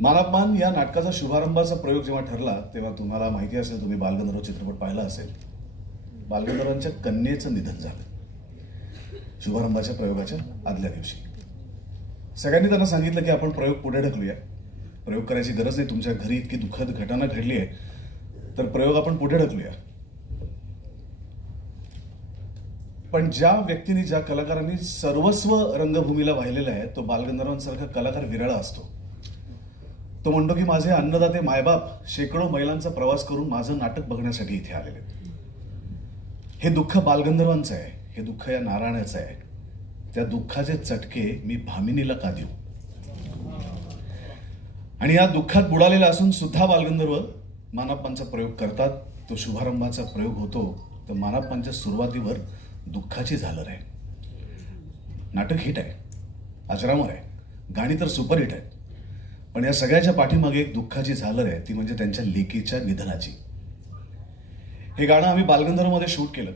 मानापमान या नाटकाचा शुभारंभाचा प्रयोग जेव्हा ठरला तेव्हा तुम्हाला माहिती असेल, तुम्ही बालगंधर्व चित्रपट पाहिला असेल, बालगंधर्वांच्या कन्येचं निधन झालं शुभारंभाच्या प्रयोगाच्या आदल्या दिवशी. सगळ्यांनी त्यांना सांगितलं की आपण प्रयोग पुढे ढकलूया, प्रयोग करायची गरज नाही, तुमच्या घरी इतकी दुःखद घटना घडली आहे तर प्रयोग आपण पुढे ढकलूया. पण ज्या व्यक्तीने, ज्या कलाकारांनी सर्वस्व रंगभूमीला वाहिलेलं आहे तो बालगंधर्वांसारखा कलाकार विरळा असतो. तो म्हणतो की माझे अन्नदाते मायबाप शेकडो मैलांचा प्रवास करून माझं नाटक बघण्यासाठी इथे आलेले. हे दुःख बालगंधर्वांचं आहे, हे दुःख या नारायणाचं आहे. त्या दुःखाचे चटके मी भामिनीला का देऊ? आणि या दुःखात बुडालेला असून सुद्धा बालगंधर्व मानापमानचा प्रयोग करतात. तो शुभारंभाचा प्रयोग होतो तर मानापमानच्या सुरुवातीवर दुःखाची झालर आहे. नाटक हिट आहे, अजरामर आहे, गाणी तर सुपरहिट आहेत. पण या सगळ्याच्या पाठीमागे एक दुःखाची झालर आहे, ती म्हणजे त्यांच्या लेकीच्या निधनाची. हे गाणं आम्ही बालगंधर्वमध्ये शूट केलं,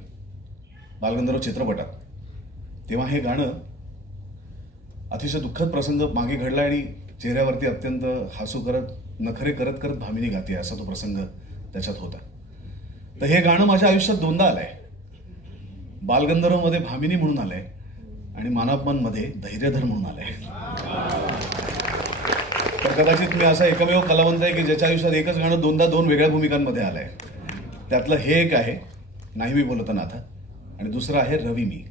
बालगंधर्व चित्रपटात. तेव्हा हे गाणं अतिशय दुःखद प्रसंग मागे घडला आणि चेहऱ्यावरती अत्यंत हसू करत, नखरे करत करत भामिनी गाते असा तो प्रसंग त्याच्यात होता. तर हे गाणं माझ्या आयुष्यात दोनदा आलंय. बालगंधर्वमध्ये भामिनी म्हणून आलंय आणि मानापमानमध्ये धैर्यधर म्हणून आलंय. तर कदाचित मी असा एकमेव कलावंत आहे की ज्याच्या आयुष्यात एकच गाणं दोनदा दोन वेगळ्या भूमिकांमध्ये आलंय. त्यातलं हे एक आहे, नाही मी बोलत नाथा, आणि दुसरं आहे रवी मी.